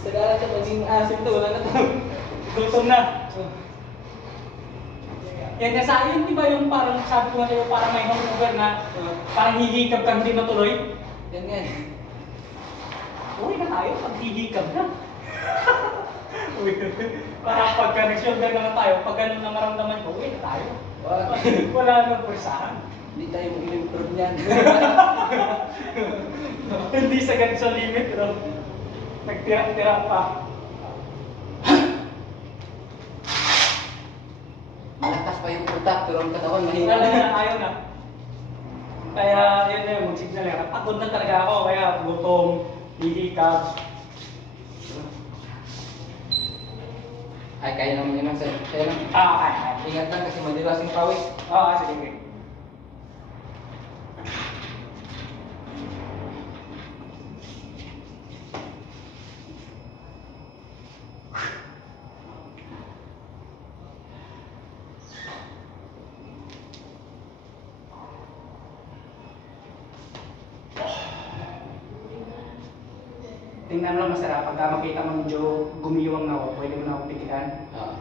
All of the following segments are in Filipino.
Sagala siya maging asim to, wala na to. Gutom na. Yan nga sa akin, di ba yung parang sabi ko nga sa'yo, parang may hangover na parang hihikab kang hindi matuloy? Yan nga eh. Uy na tayo, pag hihikab na. Uy, parang pagka nag-shoulder naman tayo, pag ganun na maramdaman ko, uy na tayo. Wala nang pursahan. Hindi tayo mag-improve niyan. Hindi sagad sa limit, bro. Nagtira-tira pa. Malakas pa yung utak, pero ang katawan mahina. Wala na, ayaw na. Kaya yun na yung mag-signal yan. Pagod na talaga ako, kaya gutom, hihikab. Ay, kaya naman yun ang sir. Kaya lang. Ay. Ingat lang kasi madilas yung pawis. Oo, sige, sige. Tingnan mo lang masarap. Pagka makita mo medyo gumiwang na ako, pwede mo na akong pigilan. Oo.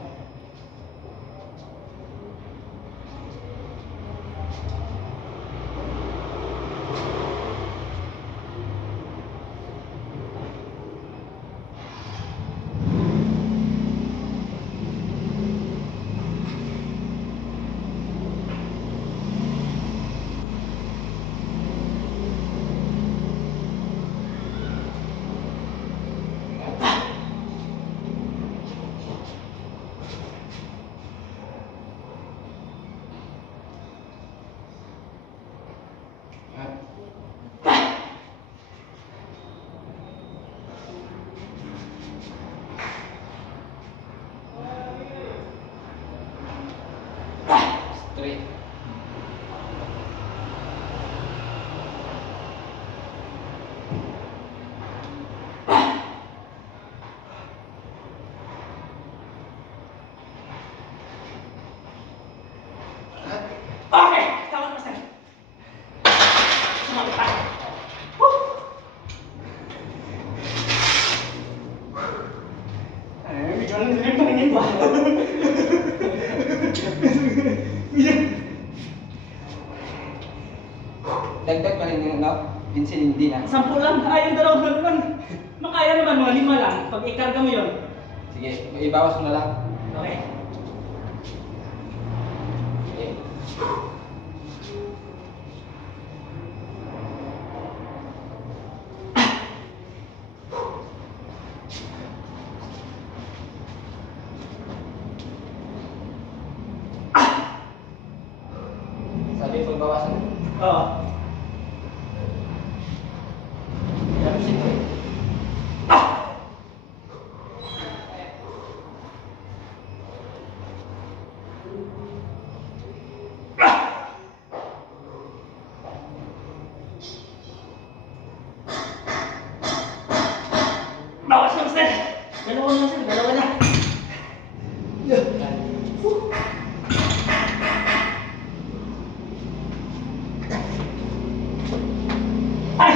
Straight. Okay! Tawag mo sa'yo. Sumali tayo. Medyo ang dilim pa rin ba? Dagdag pa rin yung Vincent, hindi na. 10 lang, ayaw dalawa lang. Makaya naman mga 5 lang, pag ikarga mo yun. Sige, ibawas mo na lang. Okay. Sige. Sabi pagbawasan. Oo. Yan, sige. Bawas mo sir! Dalawa na sir, dalawa na. Ay!